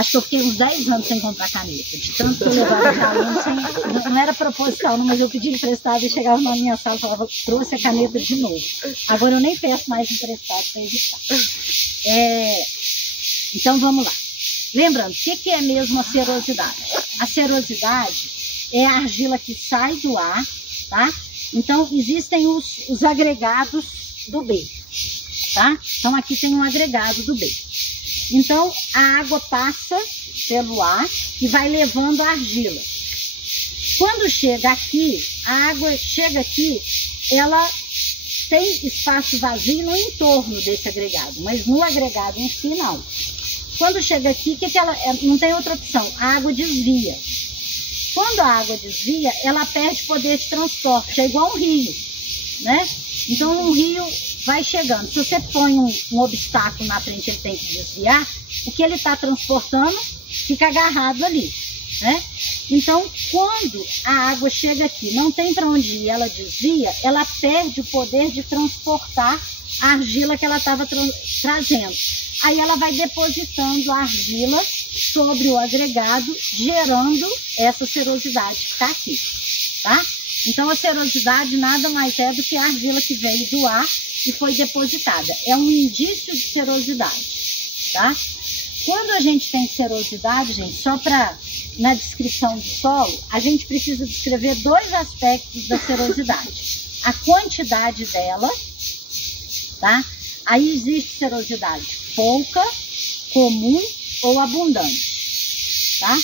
Acho que eu fiquei uns 10 anos sem comprar caneta, de tanto que eu levava de aluno, não era proposital, não, mas eu pedi emprestado e chegava na minha sala e falava, trouxe a caneta de novo. Agora eu nem peço mais emprestado para evitar. Então vamos lá. Lembrando, o que é mesmo a cerosidade? A cerosidade é a argila que sai do ar, tá? Então existem os agregados do B, tá? Então aqui tem um agregado do B. Então a água passa pelo ar e vai levando a argila. Quando chega aqui, a água chega aqui, ela tem espaço vazio no entorno desse agregado, mas no agregado em si não. Quando chega aqui, que ela não tem outra opção, a água desvia. Quando a água desvia, ela perde poder de transporte, é igual um rio, né? Então um rio vai chegando, se você põe um obstáculo na frente, ele tem que desviar, o que ele está transportando fica agarrado ali, né? Então quando a água chega aqui, não tem para onde ir, ela desvia, ela perde o poder de transportar a argila que ela estava trazendo. Aí ela vai depositando a argila sobre o agregado, gerando essa cerosidade que está aqui, tá? Então a cerosidade nada mais é do que a argila que veio do ar e foi depositada. É um indício de cerosidade, tá? Quando a gente tem cerosidade, gente, só para na descrição do solo, a gente precisa descrever dois aspectos da cerosidade. A quantidade dela, tá? Aí existe cerosidade pouca, comum ou abundante, tá?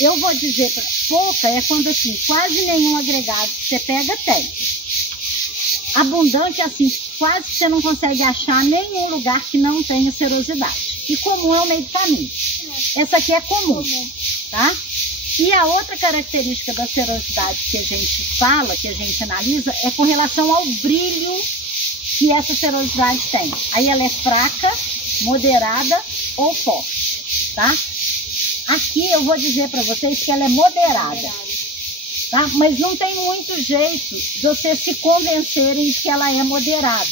Eu vou dizer, pouca é quando assim, quase nenhum agregado que você pega tem. Abundante é assim, quase que você não consegue achar nenhum lugar que não tenha cerosidade. E comum é o meio do caminho. Essa aqui é comum, tá? E a outra característica da cerosidade que a gente fala, que a gente analisa, é com relação ao brilho que essa cerosidade tem. Aí ela é fraca, moderada ou forte, tá? Aqui eu vou dizer para vocês que ela é moderada, tá? Mas não tem muito jeito de vocês se convencerem de que ela é moderada,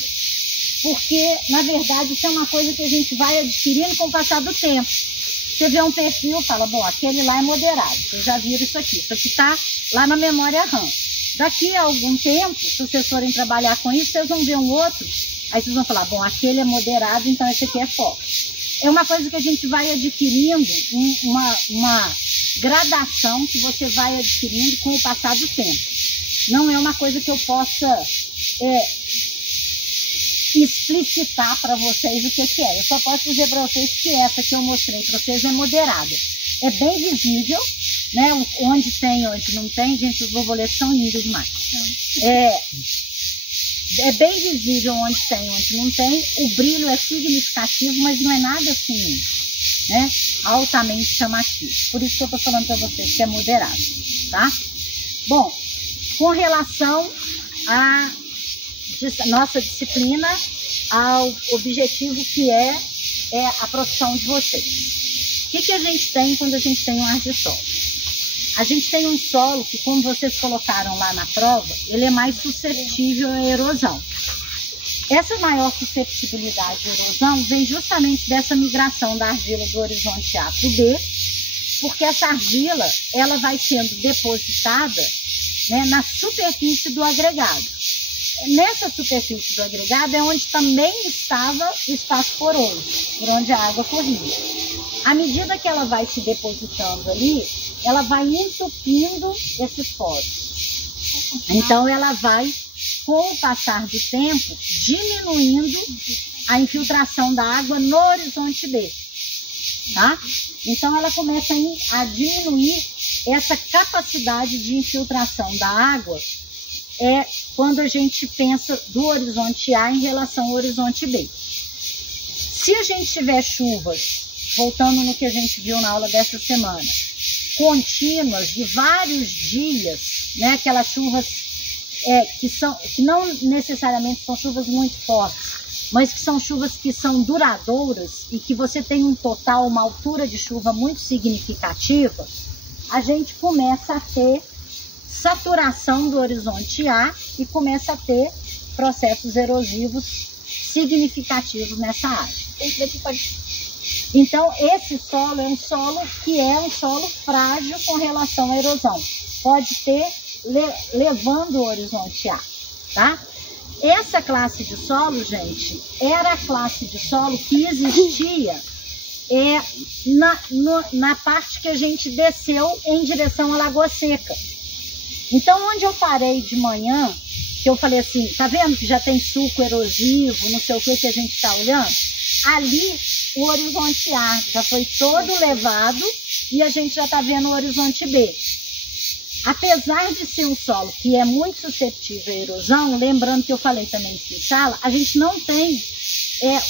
porque na verdade isso é uma coisa que a gente vai adquirindo com o passar do tempo. Você vê um perfil e fala, bom, aquele lá é moderado, vocês já viram isso aqui está lá na memória RAM. Daqui a algum tempo, se vocês forem trabalhar com isso, vocês vão ver um outro, aí vocês vão falar, bom, aquele é moderado, então esse aqui é forte. É uma coisa que a gente vai adquirindo, uma gradação que você vai adquirindo com o passar do tempo. Não é uma coisa que eu possa explicitar para vocês o que é. Eu só posso dizer para vocês que essa que eu mostrei para vocês é moderada. É bem visível, né? Onde tem, onde não tem, gente, os borboletos são lindos demais. É bem visível onde tem, onde não tem. O brilho é significativo, mas não é nada assim, né, altamente chamativo. Por isso que eu estou falando para vocês que é moderado, tá? Bom, com relação à nossa disciplina, ao objetivo que é a profissão de vocês. O que a gente tem quando a gente tem um ar de solo? A gente tem um solo que, como vocês colocaram lá na prova, ele é mais suscetível à erosão. Essa maior susceptibilidade à erosão vem justamente dessa migração da argila do horizonte A para o B, porque essa argila ela vai sendo depositada, né, na superfície do agregado. Nessa superfície do agregado é onde também estava o espaço poroso, por onde a água corria. À medida que ela vai se depositando ali, ela vai entupindo esses poros. Então ela vai, com o passar do tempo, diminuindo a infiltração da água no horizonte B, tá? Então ela começa a diminuir essa capacidade de infiltração da água quando a gente pensa do horizonte A em relação ao horizonte B. Se a gente tiver chuvas, voltando no que a gente viu na aula dessa semana, contínuas de vários dias, né, aquelas chuvas que não necessariamente são chuvas muito fortes, mas que são chuvas que são duradouras e que você tem um total, uma altura de chuva muito significativa, a gente começa a ter saturação do horizonte A e começa a ter processos erosivos significativos nessa área. Então, esse solo é um solo que é um solo frágil com relação à erosão. Pode ter levando o horizonte A, tá? Essa classe de solo, gente, era a classe de solo que existia na parte que a gente desceu em direção à Lagoa Seca. Então, onde eu parei de manhã, que eu falei assim, tá vendo que já tem sulco erosivo, não sei o que a gente tá olhando? Ali, o horizonte A já foi todo levado e a gente já tá vendo o horizonte B. Apesar de ser um solo que é muito suscetível à erosão, lembrando que eu falei também em sala, a gente não tem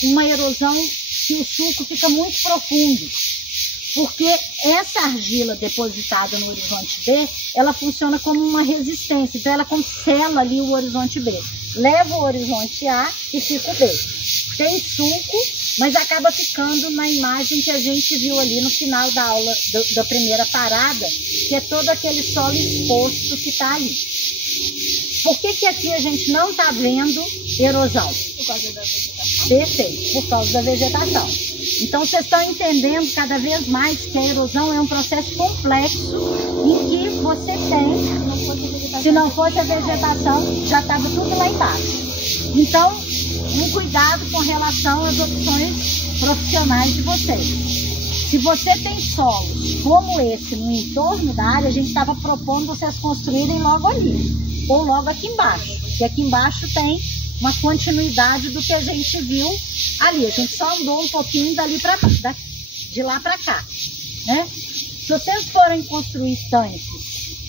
uma erosão que o sulco fica muito profundo. Porque essa argila depositada no horizonte B, ela funciona como uma resistência. Então, ela cancela ali o horizonte B. Leva o horizonte A e fica o B. Tem sulco, mas acaba ficando na imagem que a gente viu ali no final da aula, da primeira parada, que é todo aquele solo exposto que está ali. Por que aqui a gente não está vendo erosão? Por causa da vegetação. Perfeito, por causa da vegetação. Então, vocês estão entendendo cada vez mais que a erosão é um processo complexo em que você tem, se não fosse a vegetação, já estava tudo lá embaixo. Então, um cuidado com relação às opções profissionais de vocês. Se você tem solos como esse no entorno da área, a gente estava propondo vocês construírem logo ali, ou logo aqui embaixo, porque aqui embaixo tem uma continuidade do que a gente viu ali. A gente só andou um pouquinho de lá para cá, né? Se vocês forem construir tanques,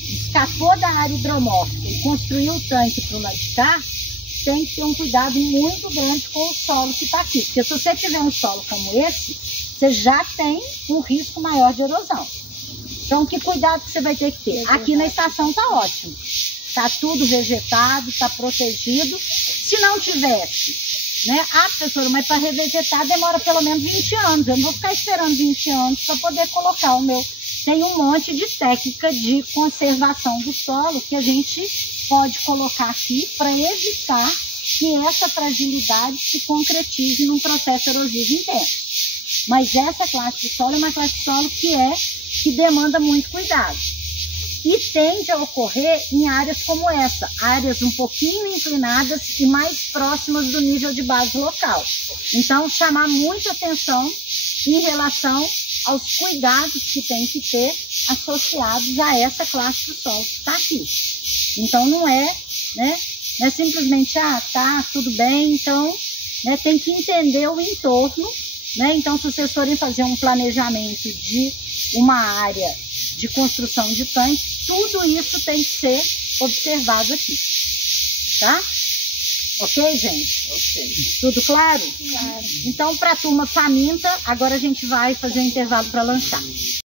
escapou da área hidromórfica e construiu o tanque para o lado de cá, tem que ter um cuidado muito grande com o solo que está aqui. Porque se você tiver um solo como esse, você já tem um risco maior de erosão. Então, que cuidado que você vai ter que ter? Aqui na estação está ótimo. Está tudo vegetado, está protegido. Se não tivesse, né? Ah, professora, mas para revegetar demora pelo menos 20 anos. Eu não vou ficar esperando 20 anos para poder colocar o meu. Tem um monte de técnica de conservação do solo que a gente pode colocar aqui para evitar que essa fragilidade se concretize num processo erosivo intenso. Mas essa classe de solo é uma classe de solo que demanda muito cuidado. E tende a ocorrer em áreas como essa, áreas um pouquinho inclinadas e mais próximas do nível de base local. Então, chamar muita atenção em relação aos cuidados que tem que ter associados a essa classe de solo que está aqui. Então, não é simplesmente, tá, tudo bem, então, né, tem que entender o entorno, né? Então, se vocês forem fazer um planejamento de uma área de construção de tanque, tudo isso tem que ser observado aqui, tá? Ok, gente? Ok. Tudo claro? Claro. Então, para a turma faminta, agora a gente vai fazer um intervalo para lanchar.